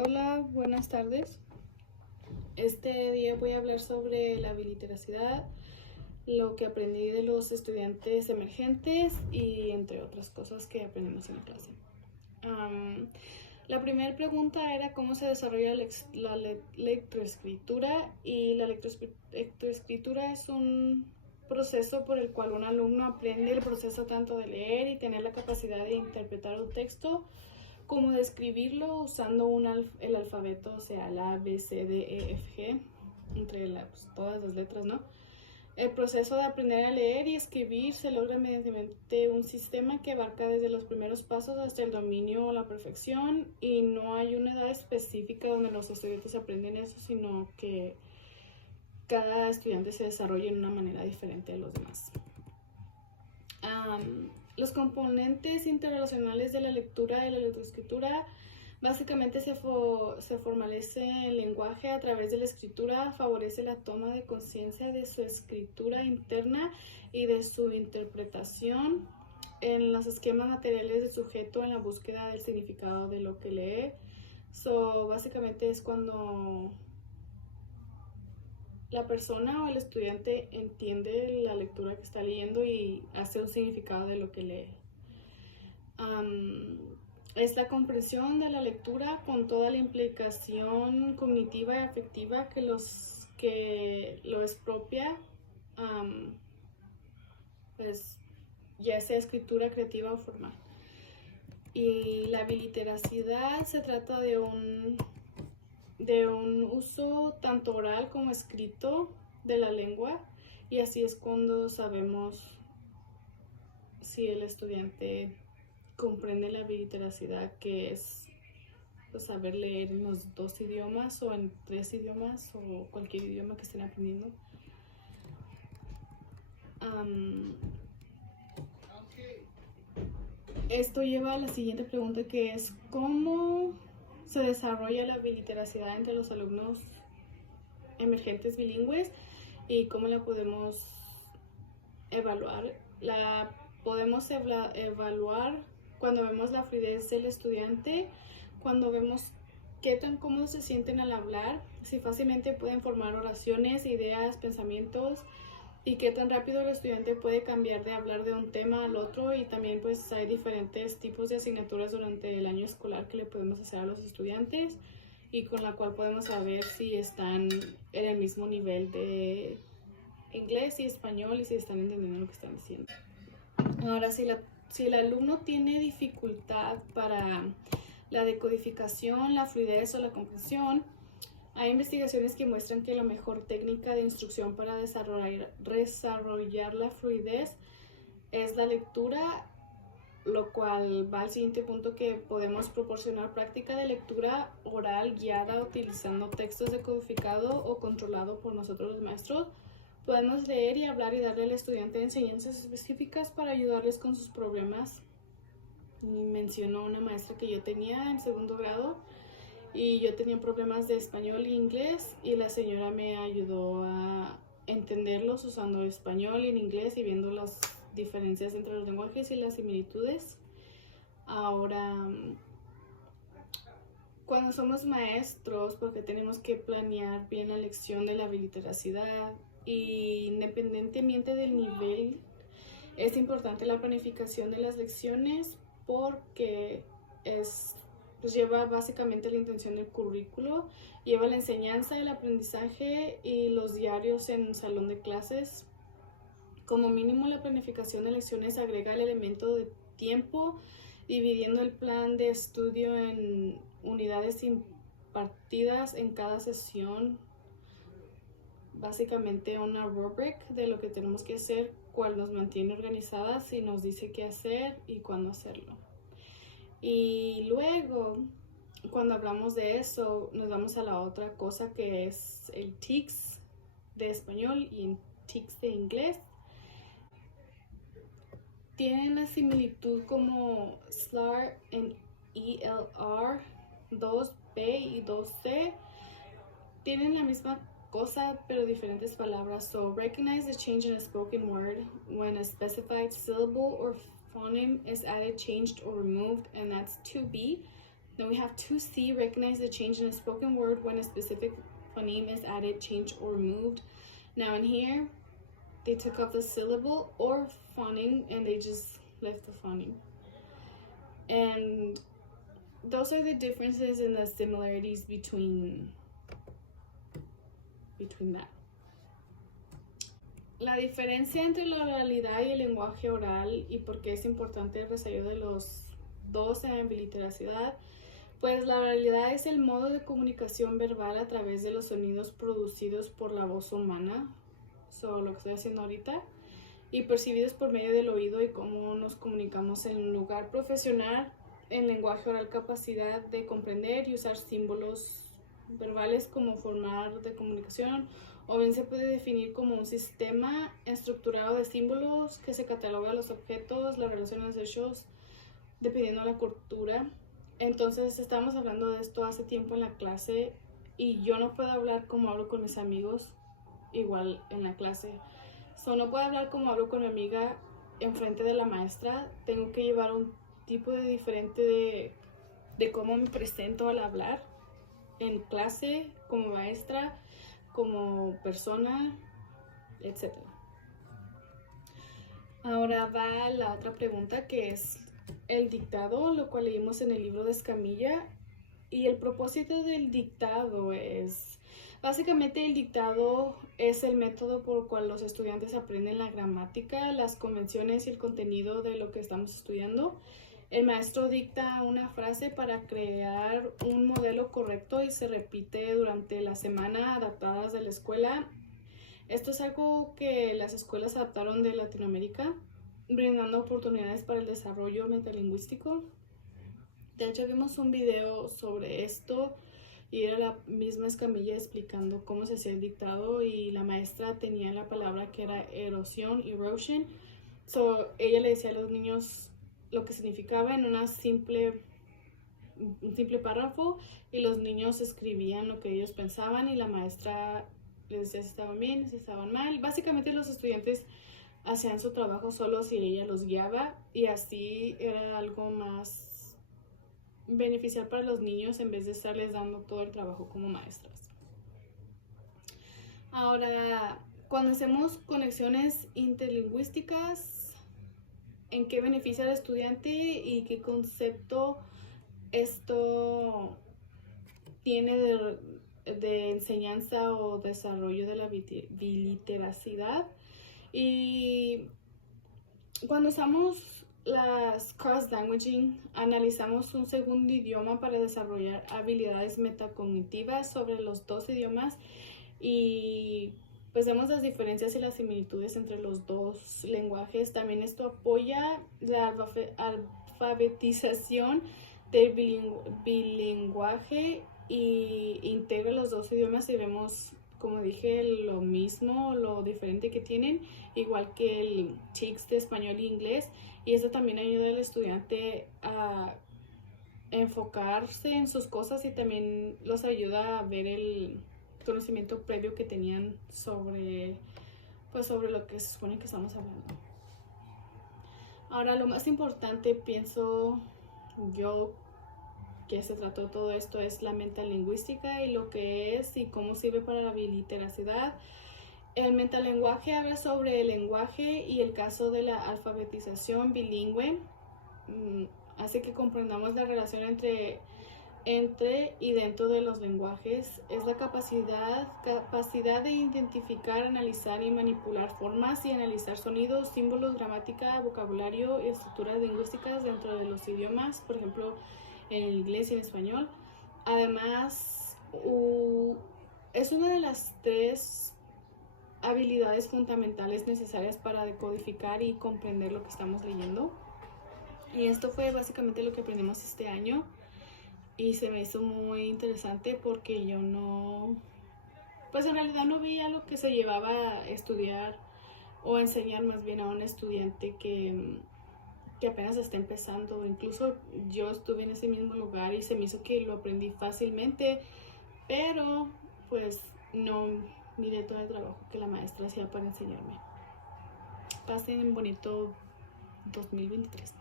Hola, buenas tardes. Este día voy a hablar sobre la biliteracidad, lo que aprendí de los estudiantes emergentes y entre otras cosas que aprendimos en la clase. La primera pregunta era cómo se desarrolla la lectoescritura, y la lectoescritura es un proceso por el cual un alumno aprende el proceso tanto de leer y tener la capacidad de interpretar un texto como de escribirlo usando el alfabeto, o sea, la A, B, C, D, E, F, G, entre todas las letras, ¿no? El proceso de aprender a leer y escribir se logra mediante un sistema que abarca desde los primeros pasos hasta el dominio o la perfección, y no hay una edad específica donde los estudiantes aprenden eso, sino que cada estudiante se desarrolla en una manera diferente de los demás. Los componentes interrelacionales de la lectura y la lectoescritura: básicamente se fortalece el lenguaje a través de la escritura, favorece la toma de conciencia de su escritura interna y de su interpretación en los esquemas materiales del sujeto en la búsqueda del significado de lo que lee. Básicamente es cuando la persona o el estudiante entiende la lectura que está leyendo y hace un significado de lo que lee. Es la comprensión de la lectura con toda la implicación cognitiva y afectiva que lo es propia, pues ya sea escritura creativa o formal. Y la biliteracidad se trata de un uso tanto oral como escrito de la lengua, y así es cuando sabemos si el estudiante comprende la biliteracidad, que es pues, saber leer en los dos idiomas o en tres idiomas o cualquier idioma que estén aprendiendo. Esto lleva a la siguiente pregunta, que es ¿cómo se desarrolla la biliteracidad entre los alumnos emergentes bilingües y cómo la podemos evaluar? La podemos evaluar cuando vemos la fluidez del estudiante, cuando vemos qué tan cómodos se sienten al hablar, si fácilmente pueden formar oraciones, ideas, pensamientos, y qué tan rápido el estudiante puede cambiar de hablar de un tema al otro. Y también pues hay diferentes tipos de asignaturas durante el año escolar que le podemos hacer a los estudiantes y con la cual podemos saber si están en el mismo nivel de inglés y español y si están entendiendo lo que están diciendo. Ahora, si el alumno tiene dificultad para la decodificación, la fluidez o la comprensión, hay investigaciones que muestran que la mejor técnica de instrucción para desarrollar la fluidez es la lectura, lo cual va al siguiente punto, que podemos proporcionar práctica de lectura oral guiada utilizando textos decodificados o controlado por nosotros los maestros. Podemos leer y hablar y darle al estudiante enseñanzas específicas para ayudarles con sus problemas. Mencionó una maestra que yo tenía en segundo grado y yo tenía problemas de español e inglés, y la señora me ayudó a entenderlos usando el español y el inglés y viendo las diferencias entre los lenguajes y las similitudes. Ahora, cuando somos maestros, porque tenemos que planear bien la lección de la biliteracidad, y independientemente del nivel, es importante la planificación de las lecciones, porque pues lleva básicamente la intención del currículo, lleva la enseñanza, el aprendizaje y los diarios en salón de clases. Como mínimo, la planificación de lecciones agrega el elemento de tiempo, dividiendo el plan de estudio en unidades impartidas en cada sesión, básicamente una rubric de lo que tenemos que hacer, cual nos mantiene organizadas y nos dice qué hacer y cuándo hacerlo. Y luego, cuando hablamos de eso, nos vamos a la otra cosa, que es el TICS de español y el TICS de inglés. Tienen la similitud como SLAR en ELR, 2B y 2C. Tienen la misma cosa pero diferentes palabras. So recognize the change in a spoken word when a specified syllable or phoneme is added, changed, or removed, and that's 2B. Then we have 2C, recognize the change in a spoken word when a specific phoneme is added, changed, or removed. Now in here, they took off the syllable or phoneme and they just left the phoneme. And those are the differences and the similarities between that. La diferencia entre la oralidad y el lenguaje oral y por qué es importante el desarrollo de los dos en biliteracidad. Pues la oralidad es el modo de comunicación verbal a través de los sonidos producidos por la voz humana, lo que estoy haciendo ahorita, y percibidos por medio del oído y cómo nos comunicamos en un lugar profesional. En lenguaje oral, capacidad de comprender y usar símbolos verbales como forma de comunicación, o bien se puede definir como un sistema estructurado de símbolos que se cataloga los objetos, las relaciones de hechos, dependiendo de la cultura. Entonces estamos hablando de esto hace tiempo en la clase y yo no puedo hablar como hablo con mis amigos igual en la clase. No puedo hablar como hablo con mi amiga enfrente de la maestra. Tengo que llevar un tipo de diferente de cómo me presento al hablar en clase, como maestra, como persona, etc. Ahora va la otra pregunta, que es el dictado, lo cual leímos en el libro de Escamilla. Y el propósito del dictado es, básicamente el dictado es el método por el cual los estudiantes aprenden la gramática, las convenciones y el contenido de lo que estamos estudiando. El maestro dicta una frase para crear un modelo correcto y se repite durante la semana, adaptadas de la escuela. Esto es algo que las escuelas adaptaron de Latinoamérica, brindando oportunidades para el desarrollo metalingüístico. De hecho, vimos un video sobre esto y era la misma Escamilla explicando cómo se hacía el dictado, y la maestra tenía la palabra que era erosion. Ella le decía a los niños lo que significaba en un simple párrafo, y los niños escribían lo que ellos pensaban y la maestra les decía si estaban bien, si estaban mal. Básicamente los estudiantes hacían su trabajo solos y ella los guiaba, y así era algo más beneficial para los niños en vez de estarles dando todo el trabajo como maestras. Ahora, cuando hacemos conexiones interlingüísticas, ¿en qué beneficia al estudiante y qué concepto esto tiene de enseñanza o desarrollo de la biliteracidad? Y cuando usamos las cross-languaging, analizamos un segundo idioma para desarrollar habilidades metacognitivas sobre los dos idiomas, y pues vemos las diferencias y las similitudes entre los dos lenguajes. También esto apoya la alfabetización del bilingüaje y integra los dos idiomas, y vemos, como dije, lo mismo, lo diferente que tienen, igual que el TICS de español e inglés. Y esto también ayuda al estudiante a enfocarse en sus cosas y también los ayuda a ver el conocimiento previo que tenían sobre lo que se supone que estamos hablando. Ahora, lo más importante, pienso yo, que se trató todo esto es la metalingüística y lo que es y cómo sirve para la biliteracidad. El metalenguaje habla sobre el lenguaje y el caso de la alfabetización bilingüe. Hace que comprendamos la relación entre y dentro de los lenguajes. Es la capacidad de identificar, analizar y manipular formas y analizar sonidos, símbolos, gramática, vocabulario y estructuras lingüísticas dentro de los idiomas, por ejemplo, en el inglés y en español. Además, es una de las 3 habilidades fundamentales necesarias para decodificar y comprender lo que estamos leyendo. Y esto fue básicamente lo que aprendimos este año. Y se me hizo muy interesante porque yo pues en realidad no veía lo que se llevaba a estudiar o a enseñar más bien a un estudiante que apenas está empezando. Incluso yo estuve en ese mismo lugar y se me hizo que lo aprendí fácilmente, pero pues no miré todo el trabajo que la maestra hacía para enseñarme. Pasen un bonito 2023.